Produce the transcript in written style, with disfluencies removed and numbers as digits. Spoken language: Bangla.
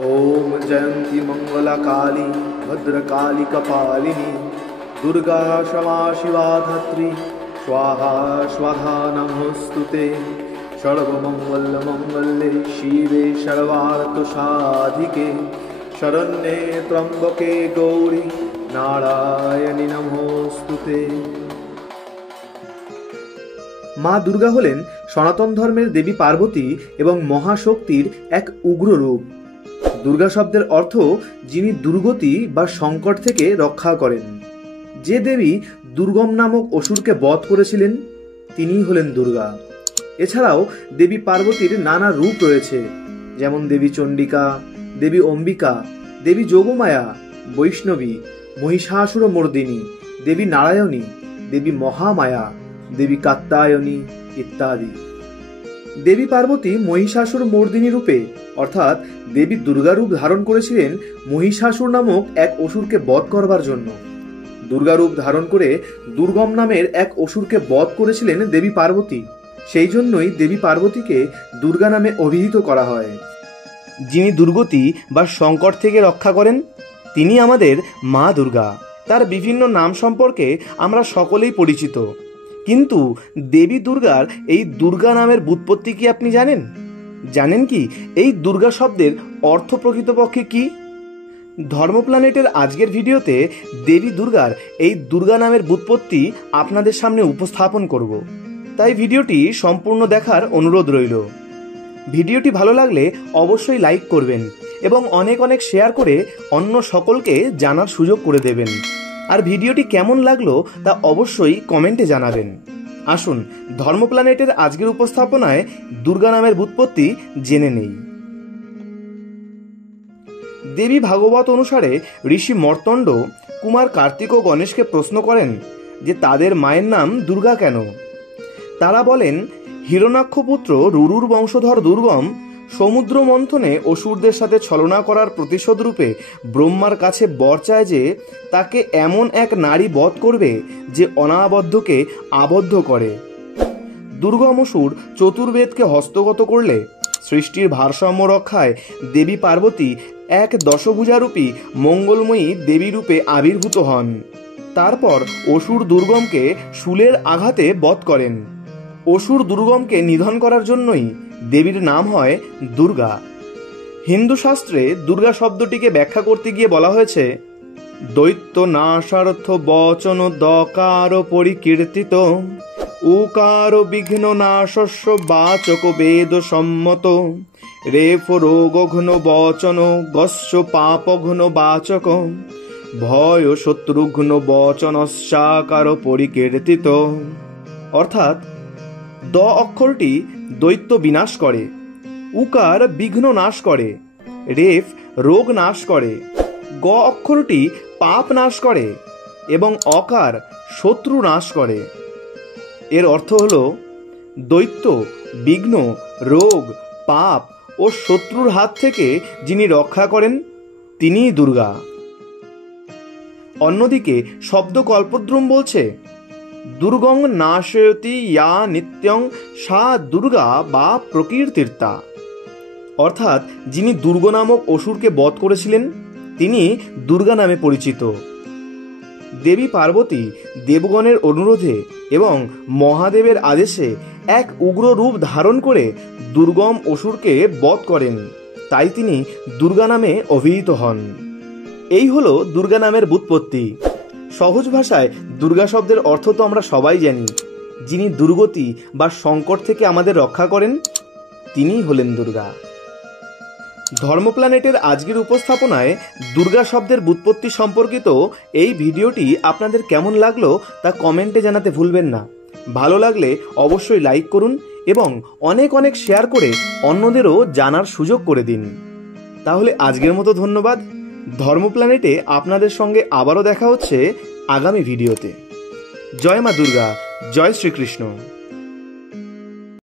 ओम जयंती मंगला काली भद्रकाली कपालिनी दुर्गा क्षमा शिवा धात्री स्वाहा स्वाहा नमोस्तुते। सर्वमंगल मंगल्ये शिवे सर्वार्थ साधिके शरण्ये त्र्यंबके गौरी नारायणी नमोस्तुते। মা দুর্গা হলেন সনাতন ধর্মের দেবী পার্বতী এবং মহাশক্তির এক উগ্র রূপ। দুর্গা শব্দের অর্থ যিনি দুর্গতি বা সংকট থেকে রক্ষা করেন। যে দেবী দুর্গম নামক অসুরকে বধ করেছিলেন তিনিই হলেন দুর্গা। এছাড়াও দেবী পার্বতীর নানা রূপ রয়েছে, যেমন দেবী চণ্ডিকা, দেবী অম্বিকা, দেবী যোগমায়া, বৈষ্ণবী, মহিষাসুর মর্দিনী, দেবী নারায়ণী, দেবী মহামায়া, দেবী কাত্যায়নী ইত্যাদি। দেবী পার্বতী মহিষাসুর মর্দিনী রূপে অর্থাৎ দেবী দুর্গা রূপ ধারণ করেছিলেন মহিষাসুর নামক এক অসুরকে বধ করবার জন্য। দুর্গা রূপ ধারণ করে দুর্গম নামের এক অসুরকে বধ করেছিলেন দেবী পার্বতী। সেই জন্যই দেবী পার্বতীকে দুর্গা নামে অভিহিত করা হয়। যিনি দুর্গতি বা সংকট থেকে রক্ষা করেন তিনি আমাদের মা দুর্গা। তার বিভিন্ন নাম সম্পর্কে আমরা সকলেই পরিচিত, কিন্তু দেবী দুর্গার এই দুর্গা নামের ব্যুৎপত্তি কি আপনি জানেন? জানেন কি এই দুর্গা শব্দের অর্থ প্রকৃতপক্ষে কি? ধর্ম প্ল্যানেটের আজকের ভিডিওতে দেবী দুর্গার এই দুর্গা নামের ব্যুৎপত্তি আপনাদের সামনে উপস্থাপন করব, তাই ভিডিওটি সম্পূর্ণ দেখার অনুরোধ রইল। ভিডিওটি ভালো লাগলে অবশ্যই লাইক করবেন এবং অনেক অনেক শেয়ার করে অন্য সকলকে জানার সুযোগ করে দেবেন। আর ভিডিওটি কেমন লাগলো তা অবশ্যই কমেন্টে জানাবেন। আসুন ধর্ম প্ল্যানেটের আজকের উপস্থাপনায় দুর্গা নামের ব্যুৎপত্তি জেনে নেই। দেবী ভাগবত অনুসারে ঋষি মর্তণ্ড কুমার কার্তিক ও গণেশকে প্রশ্ন করেন যে তাদের মায়ের নাম দুর্গা কেন। তারা বলেন, হিরণ্যাক্ষ পুত্র রুরুর বংশধর দুর্গম সমুদ্র মন্থনে অসুরদের সাথে ছলনা করার প্রতিশোধ রূপে ব্রহ্মার কাছে বর চায় যে তাকে এমন এক নারী বধ করবে যে অনাবদ্ধকে আবদ্ধ করে। দুর্গম অসুর চতুর্বেদকে হস্তগত করলে সৃষ্টির ভারসাম্য রক্ষায় দেবী পার্বতী এক দশভুজারূপী মঙ্গলময়ী দেবী রূপে আবির্ভূত হন। তারপর অসুর দুর্গমকে শূলের আঘাতে বধ করেন। অসুর দুর্গমকে নিধন করার জন্যই দেবীর নাম হয় দুর্গা। হিন্দু শাস্ত্রে দুর্গা শব্দটিকে ব্যাখ্যা করতে গিয়ে বলা হয়েছে, দৈত্য নাশার্থ বচন দকার পরিকীর্তিত উকার বিঘ্ন নাশস্য বাচক বেদ সম্মত রেফ রোগঘ্ন বচন গস্য পাপঘ্ন বাচক ভয় শত্রুঘ্ন বচনস্যাকার পরিকীর্তিত। অর্থাৎ দ অক্ষরটি দৈত্য বিনাশ করে, উকার বিঘ্ন নাশ করে, রেফ রোগ নাশ করে, গ অক্ষরটি পাপ নাশ করে এবং অকার শত্রু নাশ করে। এর অর্থ হল দৈত্য, বিঘ্ন, রোগ, পাপ ও শত্রুর হাত থেকে যিনি রক্ষা করেন তিনিই দুর্গা। অন্যদিকে শব্দ কল্পদ্রুম বলছে, দুর্গং নাশয়তি ইয়া নিত্যং সা দুর্গা বা প্রকীর্তির্তা। অর্থাৎ যিনি দুর্গ নামক অসুরকে বধ করেছিলেন তিনি দুর্গা নামে পরিচিত। দেবী পার্বতী দেবগণের অনুরোধে এবং মহাদেবের আদেশে এক উগ্র রূপ ধারণ করে দুর্গম অসুরকে বধ করেন, তাই তিনি দুর্গা নামে অভিহিত হন। এই হলো দুর্গা নামের ব্যুৎপত্তি। সহজ ভাষায় দুর্গা শব্দের অর্থ তো আমরা সবাই জানি, যিনি দুর্গতি বা সংকট থেকে আমাদের রক্ষা করেন তিনিই হলেন দুর্গা। ধর্ম প্ল্যানেটের আজকের উপস্থাপনায় দুর্গা শব্দের ব্যুৎপত্তি সম্পর্কিত এই ভিডিওটি আপনাদের কেমন লাগলো তা কমেন্টে জানাতে ভুলবেন না। ভালো লাগলে অবশ্যই লাইক করুন এবং অনেক অনেক শেয়ার করে অন্যদেরও জানার সুযোগ করে দিন। তাহলে আজকের মতো ধন্যবাদ। ধর্ম প্ল্যানেটে আপনাদের সঙ্গে আবারও দেখা হচ্ছে আগামী ভিডিওতে। জয় মা দুর্গা, জয় শ্রীকৃষ্ণ।